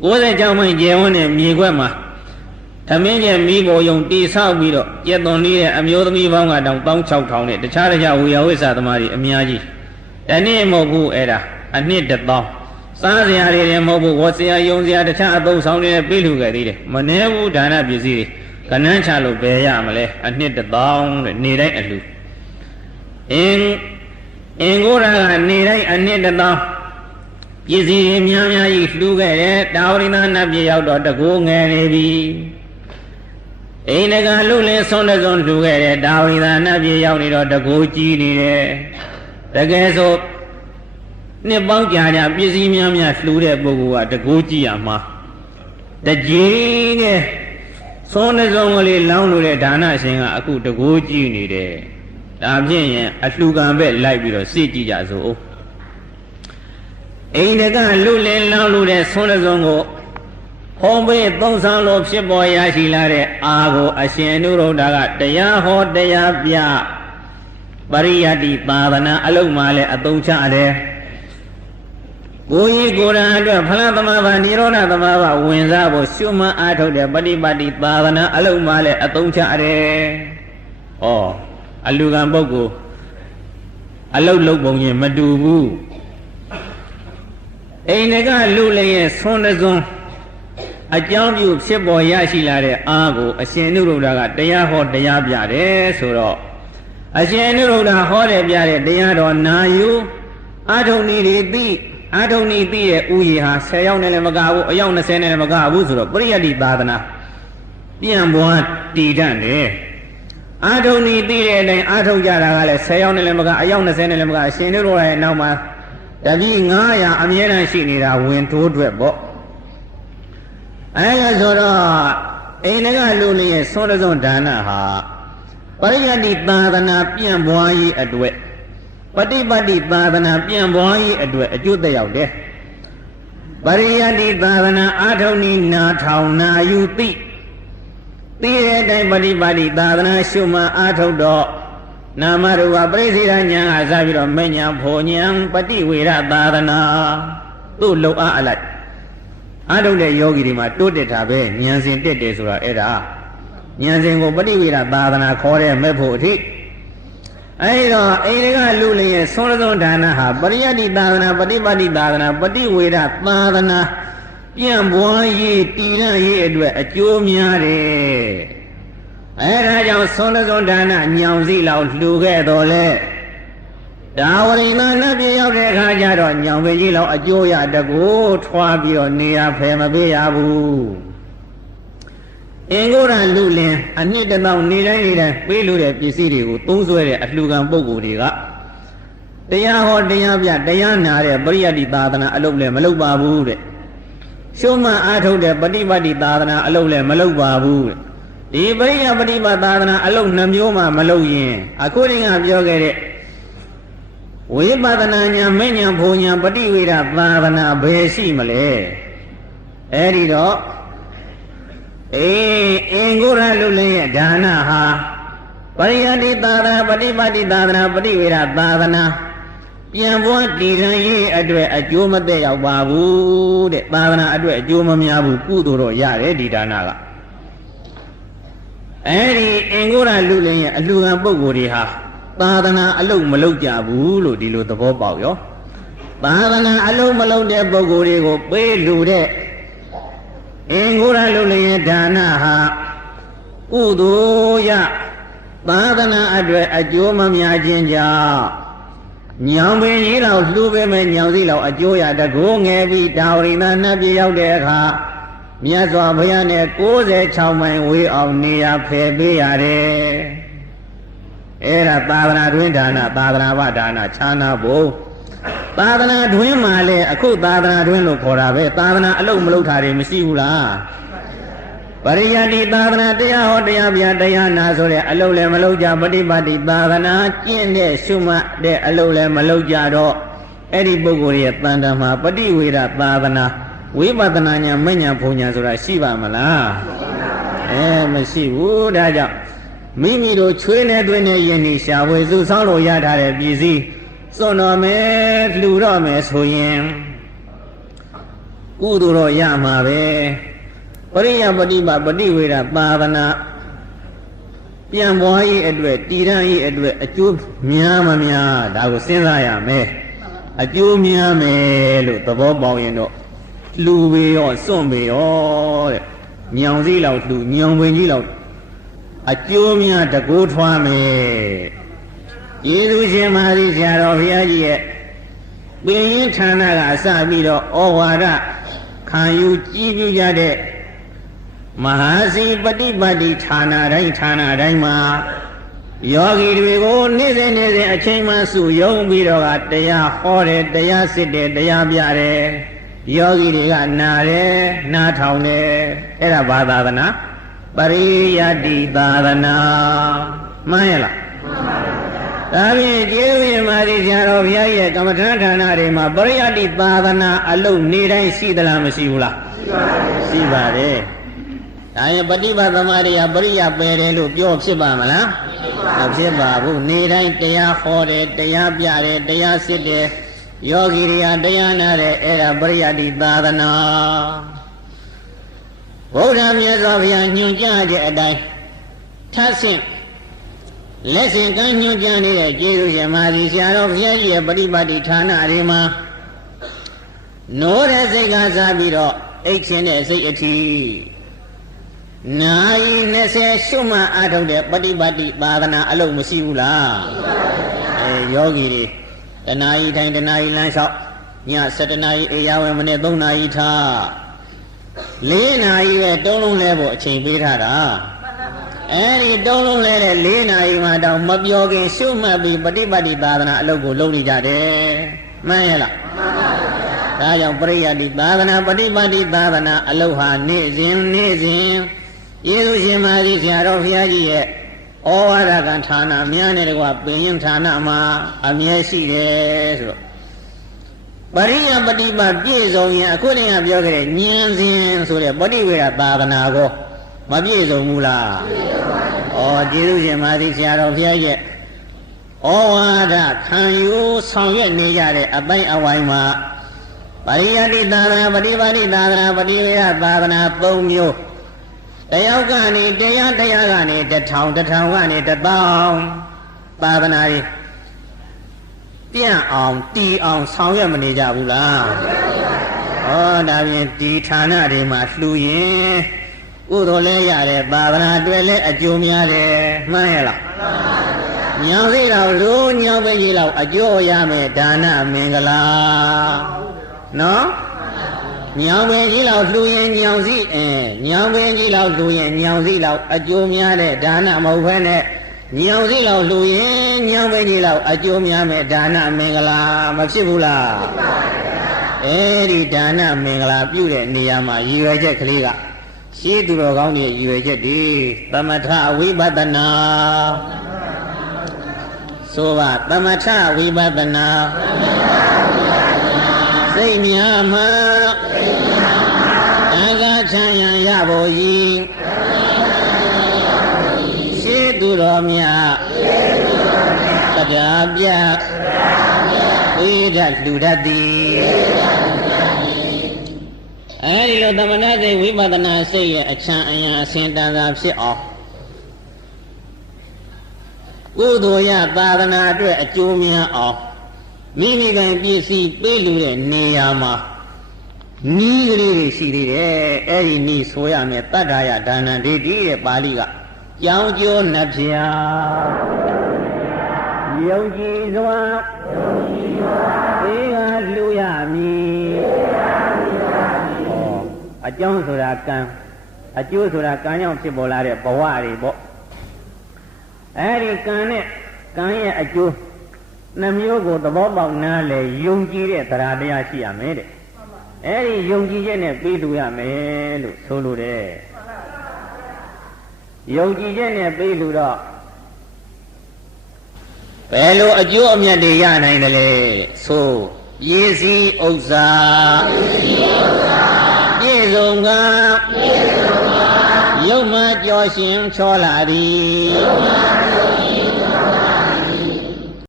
96မိုင်ကျယ်ဝန်းတဲ့မြေခွက်မှာသမင်းကျက်မိဘုံယုံတိဆောက်ပြီးတော့ကျက်သွန်လေးတဲ့အမျိုးသမီးပေါင်းကတောင်16000နဲ့တခြားတခြားဝေယဝိဆသမားတွေအများကြီးတနေ့မဟုတ်ဘူးအဲ့ဒါအနှစ်တစ်သောင်းစားစရာတွေလည်းမဟုတ်ဘူးဝတ်စရာယုံစရာတခြားအသုံးဆောင်တွေလည်းပြေးလူခဲ့သေးတယ်မနှဲဘူးဒါနပစ္စည်းတွေကနန်းချလို့ဘယ်ရမလဲအနှစ်တစ်သောင်းတဲ့နေတိုင်းအလှအင်းအင်္ဂုရကနေတိုင်းအနှစ်တစ်သောင်း ပစ္စည်းတွေများများကြီးလှူခဲ့တယ်တာဝရိနာနတ်ပြည်ရောက်တော့တကူငယ်နေပြီအိန္ဒကလူလင်းဆုံးတဲ့ဆုံးလှူခဲ့တယ်တာဝရိနာနတ်ပြည်ရောက်နေတော့တကူကြီးနေတယ်တကယ်ဆိုနှစ်ပေါင်းကြာကြာပစ္စည်းများများလှူတဲ့ပုဂ္ဂိုလ်ကတကူကြီးရမှာတကြီးနဲ့ဆုံးတဲ့ဆုံးကလေးလောင်းလို့တဲ့ဒါနရှင်ကအခုတကူကြီးနေတယ်ဒါဖြင့်ရင်အလှူကံပဲလိုက်ပြီးတော့စစ်ကြည့်ကြစို့ အိန္ဒကလူလင်းလောင်းလို့တဲ့ဆုံးတဲ့ဆုံးကိုဟောပေးသုံးဆောင်လို့ဖြစ်ပေါ်ရရှိလာတဲ့အာကိုအရှင်အနုရုဒ္ဓကတရားဟောတရားပြပရိယတ္တိသာသနာအလုံးမှလည်းအသုံးချတယ်ကိုကြီးကိုယ်ရန်အတွက်ဖလားသမဘာနိရောဓသမဘာဝင်စားဖို့ရှုမှန်းအားထုတ်တဲ့ပฏิပတ်တိသာသနာအလုံးမှလည်းအသုံးချတယ်။ဩအလူကံပုဂ္ဂိုလ်အလုတ်လုတ်ပုံချင်းမတူဘူး။ အိန္ဒကလူလည်းရဲ့ဆွန်းတစွန်းအကြောင်းပြုဖြစ်ပေါ်ရရှိလာတဲ့အားကိုအရှင်နုရုဒ္ဓကတရားဟောတရားပြတယ်ဆိုတော့အရှင်နုရုဒ္ဓဟောတယ်ပြတဲ့တရားတော်နာယူအာထုံဤတွေသိအာထုံဤသိတဲ့ဥယျာဟာ10ယောက်နဲ့လည်းမကဘူးအယောက်20နဲ့လည်းမကဘူးဆိုတော့ပရိယတ္တိသာသနာပြန်ပွားတည်တတ်တယ်အာထုံဤသိတဲ့အတိုင်းအာထုံကြတာကလည်း10ယောက်နဲ့လည်းမကအယောက်20နဲ့လည်းမကအရှင်နုရုဒ္ဓရဲ့နောက်မှာ တပည့်900အမြဲတမ်းရှိနေတာဝင်တိုးအတွက်ပေါ့အဲဒါဆိုတော့အိန္ဒကလူလေးရဲ့သွန်တစွန်ဒါနဟာပရိယတ္တိသာသနာပြန့်ပွားရေးအတွက်ပฏิပတ်တိသာသနာပြန့်ပွားရေးအတွက်အကျိုးသက်ရောက်တယ်ပရိယတ္တိသာသနာအာထုံနိနာထောင်နာယူသိသိတဲ့အတိုင်းပฏิပတ်တိသာသနာရှုမှအာထုတော့ နာမရူပပရိစေရညာအစပြီးတော့မညာဖောညာပฏิဝေရသာသနာသူ့လုံအားအလိုက်အားထုတ်တဲ့ယောဂီတွေမှာတိုးတက်တာပဲဉာဏ်စဉ်တက်တယ်ဆိုတာအဲ့ဒါဉာဏ်စဉ်ကိုပฏิဝေဒသာသနာခေါ်တဲ့မဲ့ဖို့အထိအဲဒီတော့အိန္ဒကလူလေးရဲ့သွန်သွန်ဒါနဟာပရိယတ္တိသာသနာပฏิပတ်တိသာသနာပฏิဝေဒသာသနာပြန့်ပွားရေးတည်ရရေးအတွက်အကျိုးများတယ် အဲဒါကြောင့်သွန်သွန်ဒါနညောင်စီလောက်လှူခဲ့တော်လဲဒါဝရိနာနတ်ပြည်ရောက်တဲ့အခါကျတော့ညောင်ပင်ကြီးလောက်အကျိုးရတကူထွားပြီးတော့နေရဖယ်မပေးရဘူးအင်္ဂုရလူလင်အနှစ်တသောနေတိုင်းနေတိုင်းပေးလို့တဲ့ပစ္စည်းတွေကိုသုံးဆွဲတဲ့အလှူခံပုဂ္ဂိုလ်တွေကတရားဟောတရားပြတရားနာတဲ့ပရိယတ္တိသာသနာအလုပ်လည်းမလုပ်ပါဘူးတဲ့ရှုံးမအားထုတ်တဲ့ပฏิပတ်တိသာသနာအလုပ်လည်းမလုပ်ပါဘူးတဲ့ ဒီပရိယပฏิပတ်သာသနာအလုပ်နှမျိုးမှမလုပ်ရင်အခုတည်းကပြောခဲ့တဲ့ဝိပဿနာညာမဉ္ဇဉ်ဘုံညာပฏิဝေဒသာသနာဘယ်ရှိမလဲအဲ့ဒီတော့အေးအင်္ဂုရလူလည်းရဲ့ဒါနဟာပရိယတိသာသနာပฏิပတ်တိသာသနာပฏิဝေဒသာသနာပြန်ပွားတည်ရန်ရေးအတွက်အကျိုးမသက်ရောက်ပါဘူးတဲ့သာသနာအတွက်အကျိုးမများဘူးကုသိုလ်တော့ရတယ်ဒီဒါနက အဲ့ဒီအင်္ဂုရလူလည်းရဲ့အလှခံပုဂ္ဂိုလ်တွေဟာသာသနာအလုံးမလုံးကြဘူးလို့ဒီလိုသဘောပေါက်ရောသာသနာအလုံးမလုံးတဲ့ပုဂ္ဂိုလ်တွေကိုပေးလူတဲ့အင်္ဂုရလုံးလည်းဒါနဟာကုသိုလ်ရသာသနာအတွက်အကျိုးမများခြင်းကြောင့်ညောင်ပင်ကြီးလောက်လှူပေးမယ်ညောင်စီလောက်အကျိုးရတကိုးငယ်ပြီးတာဝရိနာနှစ်ပြရောက်တဲ့အခါ မြတ်စွာဘုရားနဲ့66မိုင်ဝေးအောင်နေရဖယ်ပေးရတယ်အဲ့ဒါသာသနာတွင်ဒါနသာသနာ့ဗဒါနခြားနာဖို့သာသနာတွင်မှာလေအခုသာသနာတွင်လို့ခေါ်တာပဲသာသနာအလုံးမလုံးတာတွေမရှိဘူးလားပရိယတိသာသနာတရားဟောတရားပြတရားနာဆိုတဲ့အလုံးလည်းမလုံးကြပฏิပတ်တိသာသနာကျင့်တဲ့ရှုမှတ်တဲ့အလုံးလည်းမလုံးကြတော့အဲ့ဒီပုဂ္ဂိုလ်ရဲ့တန်တမှာပฏิဝေဒသာသနာ ဝိပဿနာညာမညာဘုံညာဆိုတာရှိပါမလားအဲမရှိဘူးဒါကြောင့်မိမိတို့ချွေးနေသွင်းနေရင်ဒီရှာဝေစုဆောင်းလို့ရထားတဲ့ပြည်စည်းစွန့်တော်မယ်လှူတော့မယ်ဆိုရင်ကုသိုလ်တော့ရမှာပဲပရိယပฏิပါပฏิဝေဒသာသနာပြန်ပွားရေးအတွက်တည်ရန်ရေးအတွက်အကျိုးများမများဒါကိုစဉ်းစားရမယ်အကျိုးများမယ်လို့သဘောပေါက်ရင်တော့ လူပေရောစွန့်ပေရောတဲ့ညောင်စည်းလောက်လူညောင်ပင်ကြီးလောက်အကျိုးများတကိုးထွားမယ်ယေရှုရှင်မာရိဆရာတော်ဘုရားကြီးရဲ့ပင်ရင်ဌာနကအစပြီးတော့ဩဝါဒခံယူကြည်ပြကြတဲ့မဟာစီပฏิပတ်တိဌာနတိုင်းဌာနတိုင်းမှာယောဂီတွေကိုနေ့စဉ်နေ့စဉ်အချိန်မှစုယုံပြီးတော့ကတရားဟောတယ်တရားစစ်တယ်တရားပြတယ် ယောဂီတွေကနာတယ်နားထောင်တယ်အဲ့ဒါဘာသာသနာပရိယတ္တိသာသနာမှန်ရလားဒါဖြင့်ကျေးဇူးရှင်မာသီဆရာတော်ဘုရားရဲ့ကမ္မထဌာနတွေမှာပရိယတ္တိသာသနာအလုံးနေတိုင်းရှိသလားမရှိဘူးလားရှိပါတယ်ဒါရင်ပฏิပတ်သမားတွေကပရိယပယ်တယ်လို့ပြောဖြစ်ပါမလားမဖြစ်ပါဘူးနေတိုင်းတရားဟောတယ်တရားပြတယ်တရားစစ်တယ် ယောဂီတွေကတရားနာတယ်အဲ့ဒါပရိယတ္တိသာသနာဘုရားမြတ်စွာဘုရားညွှန်ကြားတဲ့အတိုင်းထပ်ဆင့်လက်ဆင့်ကမ်းညွှန်ကြားနေတဲ့ကျေးဇူးရှင်မာသီဆရာတော်ဘုရားကြီးရဲ့ပฏิပတ်တိဌာနတွေမှာနိုးတဲ့စိတ်ကစားပြီးတော့အိတ်ချင်းတဲ့စိတ်အထီးနိုင်20ရှုမှတ်အားထုတ်တဲ့ပฏิပတ်တိသာသနာအလုံးမရှိဘူးလားအဲယောဂီတွေ တဏှာကြီးတိုင်းတဏှာကြီးလမ်းလျှောက်ည7နာရီအေယာဝယ်မနေ့3နာရီထား၄နာရီပဲတုံးလုံးလဲဖို့အချိန်ပေးထားတာအဲဒီတုံးလုံးလဲတဲ့၄နာရီမှတောင်မပြောခင်ရှုမှတ်ပြီးပฏิပတ်တိသာသနာအလုပ်ကိုလုပ်နေကြတယ်မှန်ရဲ့လားမှန်ပါဗျာဒါကြောင့်ပရိယတ်တိသာသနာပฏิပတ်တိသာသနာအလုပ်ဟာနေ့စဉ်နေ့စဉ်ယေရှုရှင်မာသီဆရာတော်ဘုရားကြီးရဲ့ ဩဝါဒကံဌာနများနဲ့တကွပင်ရင်ဌာနမှာအမြဲရှိတယ်ဆိုတော့ပရိယပฏิပတ်ပြည့်စုံရင်အခုတည်းကပြောခဲ့တဲ့ဉာဏ်စဉ်ဆိုတဲ့ပฏิဝေဒသာသနာကိုမပြည့်စုံဘူးလားပြည့်စုံပါဘူးဩကျေးဇူးရှင်မာသီဆရာတော်ဘုရားရဲ့ဩဝါဒခံယူဆောင်ရွက်နေကြတဲ့အပိုင်းအဝိုင်းမှာပရိယတိသာသနာပฏิပါတိသာသနာပฏิဝေဒသာသနာ၃မျိုး တယောက်ကနေတရားတရားကနေတထောင်တထောင်ကနေတထောင်သာသနာကြီးပြန့်အောင်တီအောင်ဆောင်ရွက်မနေကြဘူးလားဩဒါဖြင့်ဒီဌာနတွေမှာလှူရင်ကုသိုလ်လဲရတယ်သာသနာတွေလည်းအကျိုးများတယ်မှန်ရဲ့လားညောင်စိတော့လူညောင်ပဲကြီးတော့အကျိုးရမယ်ဒါနမင်္ဂလာနော် ညောင်ပင်ကြီးလောက်လှူရင်ညောင်စီအဲညောင်ပင်ကြီးလောက်လှူရင်ညောင်စီလောက်အကျိုးများတဲ့ဒါနမဟုတ်ဘဲနဲ့ညောင်စီလောက်လှူရင်ညောင်ပင်ကြီးလောက်အကျိုးများမဲ့ဒါနမင်္ဂလာမဖြစ်ဘူးလားဖြစ်ပါဘူးအဲဒီဒါနမင်္ဂလာပြုတဲ့နေရာမှာရည်ရွယ်ချက်ကလေးကရှင်းသူတော်ကောင်းတွေရည်ရွယ်ချက်ဒီသမထဝိပဿနာဆိုပါသမထဝိပဿနာစိတ်များမှအကချမ်း ရန်ရဖို့ဤရှေးသူတော်မြတ်တရားပြဝိဒလူတတ်သည်အဲဒီလိုသမဏစိတ်ဝိပဿနာစိတ်ရဲ့အချမ်းအယံအစဉ်တန်သာဖြစ်အောင်ကုသိုလ်ရသာသနာအတွက်အကျိုးများအောင်မိမိကံပစ္စည်းပေးလူတဲ့နေရာမှာ နီးကလေးတွေရှိသေးတယ်အဲ့ဒီနီးဆိုရမယ်တတ္ထာယဒါနံဒိဋ္ဌိရဲ့ပါဠိကကြောင်းကျိုးနှပြယုံကြည်စွာယုံကြည်စွာသေကလူရမည်အကြောင်းဆိုတာကံအကျိုးဆိုတာကံကြောင့်ဖြစ်ပေါ်လာတဲ့ဘဝတွေပေါ့အဲ့ဒီကံနဲ့ကံရဲ့အကျိုးနှမျိုးကိုသဘောပေါက်နားလေယုံကြည်တဲ့တရားတရားရှိရမယ်တဲ့ အဲ့ဒီယုံကြည်ချက်နဲ့ပြီးလူရမယ်လို့ဆိုလိုတယ်ယုံကြည်ချက်နဲ့ပြီးလူတော့ဘယ်လိုအကျိုးအမြတ်တွေရနိုင်တယ်လဲဆိုရည်စည်းဥစ္စာပြည့်စုံကယုံမှကြောရှင်ချောလာသည်